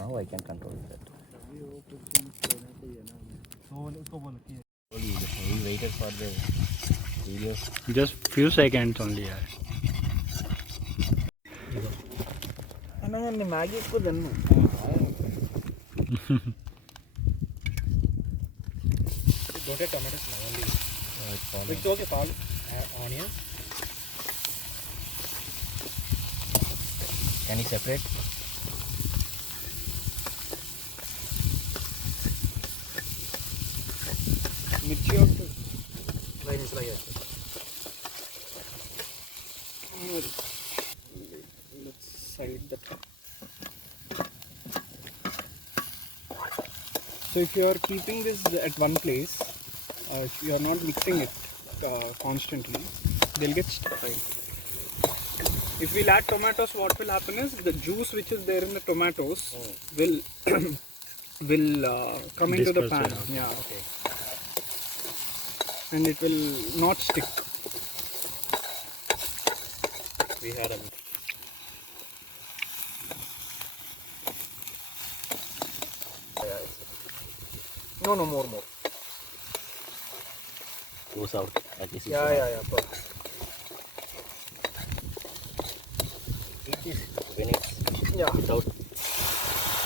Now I can control that. We waited for the video. Just few seconds only. Yeah. Maggie को then. Don't add tomatoes now only. It's okay, Paul. Onions. Can you separate? Mirchi also. Like this, like that. Let's side that. So if you are keeping this at one place, if you are not mixing it constantly, they'll get stuck, right? If we'll add tomatoes, what will happen is the juice which is there in the tomatoes will come into the pan. Yeah. Okay. And it will not stick. We had a. No, more. Goes out. Like this. Yeah. Perfect. It is when it's without.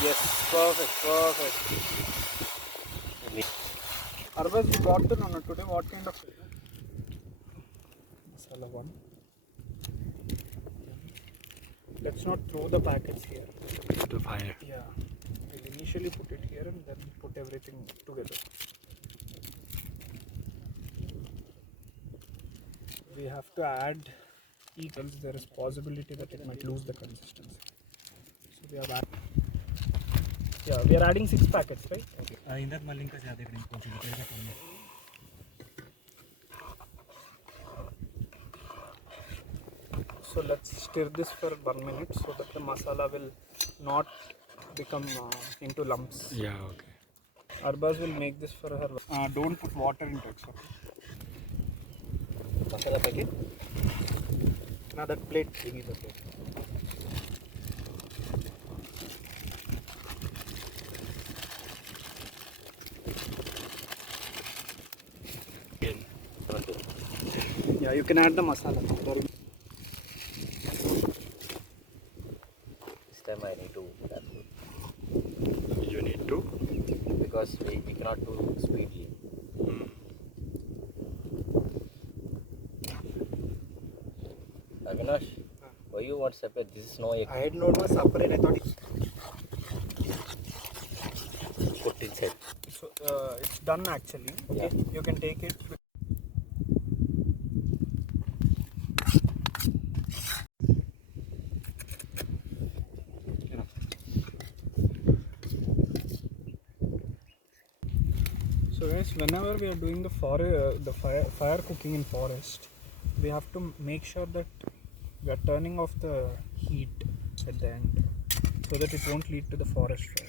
Yes, perfect. Otherwise, we got to know today what kind of masala one. Let's not throw the packets here. To fire. Yeah, we'll initially put it here and then put everything together. We have to add heat, else there is possibility that it might lose the consistency. So we have we are adding 6 packets, right? Okay. So let's stir this for 1 minute so that the masala will not become into lumps. Yeah, okay. Arbaz will make this for her. Don't put water into it. Okay? Masala packet. Now that plate, give me the plate. Yeah, you can add the masala. This time I need to. You need to? Because we cannot do speedily. Avinash, why you want separate? This is no egg. I had known was separate. I thought Put inside. so. It's done actually. Okay, you can take it. So guys, whenever we are doing the fire cooking in forest, we have to make sure that we are turning off the heat at the end so that it won't lead to the forest fire.